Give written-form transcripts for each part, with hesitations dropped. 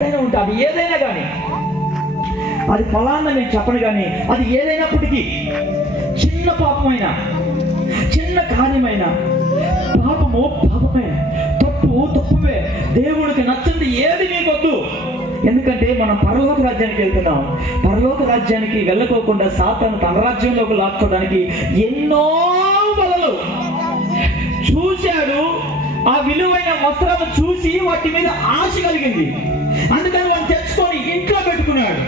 ఉంటా, అది ఏదైనా కానీ, అది ఫలానా నేను చెప్పను కానీ, అది ఏదైనప్పటికీ చిన్న పాపమైనా, చిన్న కార్యమైనా, పాపము పాపమే, తప్పు తప్పువే, దేవుడికి నచ్చంది ఏది నీకొద్దు. ఎందుకంటే మనం పరలోక రాజ్యానికి వెళ్తున్నాం. పరలోక రాజ్యానికి వెళ్ళకోకుండా సాతాను తన రాజ్యంలోకి లాక్కోవడానికి ఎన్నో వలలు చూశాడు. ఆ విలువైన వస్త్రాలు చూసి వాటి మీద ఆశ కలిగింది, అందుకని వాళ్ళు తెచ్చుకొని ఇంట్లో పెట్టుకున్నాడు.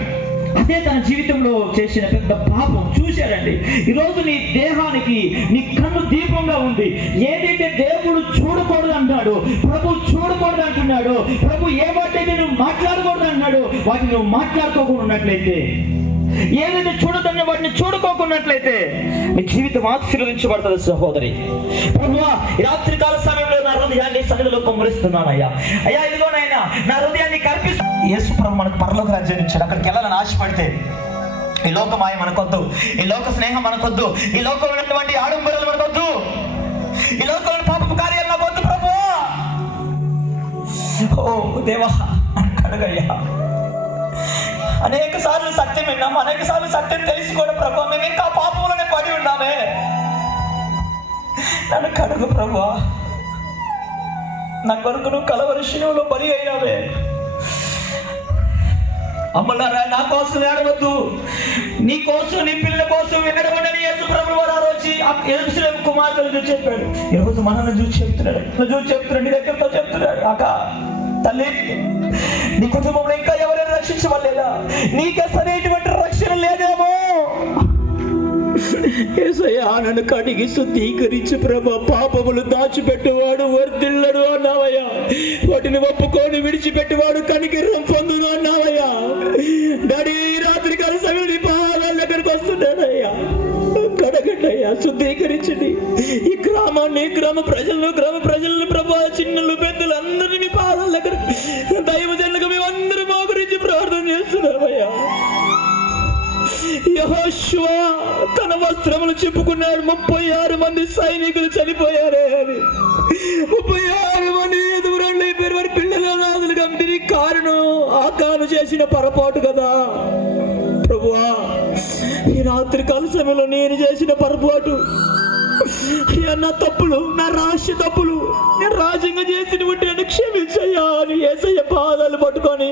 అదే తన జీవితంలో చేసిన పెద్ద పాపం. చూశాడండి, ఈరోజు నీ దేహానికి నీ కన్ను దీపంగా ఉంది. ఏదైతే దేవుడు చూడకూడదు అంటున్నాడు, ప్రభు చూడకూడదు అంటున్నాడు, ప్రభు ఏ వాటైతే నువ్వు మాట్లాడకూడదు అంటున్నాడు, వాటిని నువ్వు మాట్లాడుకోకుండా ఉన్నట్లయితే, ఏదైతే చూడదన్న వాటిని చూడుకోకున్నట్లయితే నీ జీవితం ఆశీర్వదించబడుతుంది. సహోదరి, ప్రభువా ఈ రాత్రి కాల సమయంలో నా హృదయాన్ని సన్నిధిలో కుమ్మరిస్తున్నాను. అయ్యా ఇదిగోనైనా నా హృదయాన్ని కల్పిస్తూ యేసు ప్రభు మనకు పరలోక రాజ్యాన్ని ఇచ్చాడు. అక్కడికి వెళ్ళాలని ఆశపడితే ఈ లోకమాయ మనకొద్దు, ఈ లోక స్నేహం మనకొద్దు, ఈ లోకంలో ఉన్నటువంటి ఆడంబరాలు మనకొద్దు, ఈ లోకంలో పాపపు కార్యాలు మనకొద్దు. ప్రభువా ఓ దేవా కడుగయ్యా. అనేక సార్లు సత్యం విన్నాము, అనేక సార్లు సత్యం తెలిసి కూడా ప్రభు మేము ఇంకా పాపంలోనే పడి ఉన్నామే. నన్ను కడుగు ప్రభువా. నా కొరకు నువ్వు కలవరి శిలువలో బలి అయినావే. అమ్మలారా, నా కోసం ఏడవద్దు, నీ కోసం నీ పిల్లల కోసం ఏడవడని యేసు ప్రభువు వారు ఆ రోజు యెరూషలేము కుమార్తెలు చూసి చెప్పాడు. ఈరోజు మనల్ని చూసి చెప్తున్నాడు, నీ దగ్గరతో చెప్తున్నాడు. అక్క తల్లి, నీ కుటుంబంలో ఇంకా ఎవరైనా రక్షించవలేదా? నీకే సరైనటువంటి రక్షణ లేదేమో. యేసయ్యా నన్ను కడిగి శుద్ధీకరించి ప్రభు, పాపములు దాచిపెట్టేవాడు వర్ధిల్లడు అన్నావయ్యా. వాటిని ఒప్పుకొని విడిచిపెట్టేవాడు కనికరం పొందును అన్నావయ్యా. డాడీ రాత్రి కాల సమయంలో నీ పాదాల దగ్గరికి వస్తున్నాడయ్యా. కడగండయ్యా, శుద్ధీకరించండి. ఈ గ్రామాన్ని, గ్రామ ప్రజలను ప్రభు, చిన్నలు పెద్దలు అందరినీ మీ పాదాల దగ్గర దైవజనులుగా మేమందరూ మా గురించి ప్రార్థన చేస్తున్నామయ్యా. యెహోషువ తన వస్త్రములు చెప్పుకున్నాడు. 36 మంది సైనికులు చనిపోయారే అని. 36 మంది దూరంలో అయిపోయారు. వారి పిల్లల నాదులు గంభీరి కారణం ఆకాను చేసిన పొరపాటు కదా ప్రభువా. ఈ రాత్రి కాల సమయంలో నేను చేసిన పొరపాటు, నా తప్పులు, నా రహస్య తప్పులు, నేను రాజ్యంగా చేసిన నన్ను క్షమించయ్యా అని యేసయ్య పాదాలు పట్టుకొని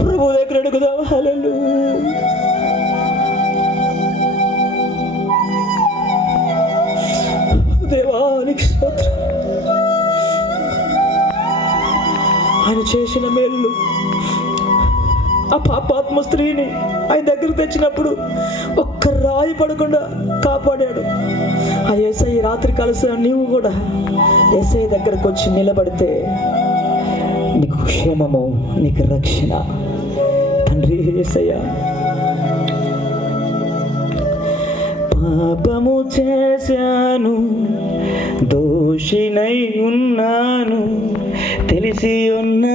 ప్రభు దగ్గర అడుగుదాం. హల్లెలూయా. దేవానికి స్తోత్రం. ఆయన చేసిన మేలు, ఆ పాపాత్మ స్త్రీని ఆయన దగ్గర తెచ్చినప్పుడు ఒక్క రాయి పడకుండా కాపాడాడు. ఆ యేసయ్య రాత్రి కలిసి నీవు కూడా యేసయ్య దగ్గరకు వచ్చి నిలబడితే నీకు క్షేమము, నీకు రక్షణ. తండ్రి యేసయ్య, పాపము చేశాను, దోషినై ఉన్నాను, తెలిసి ఉన్న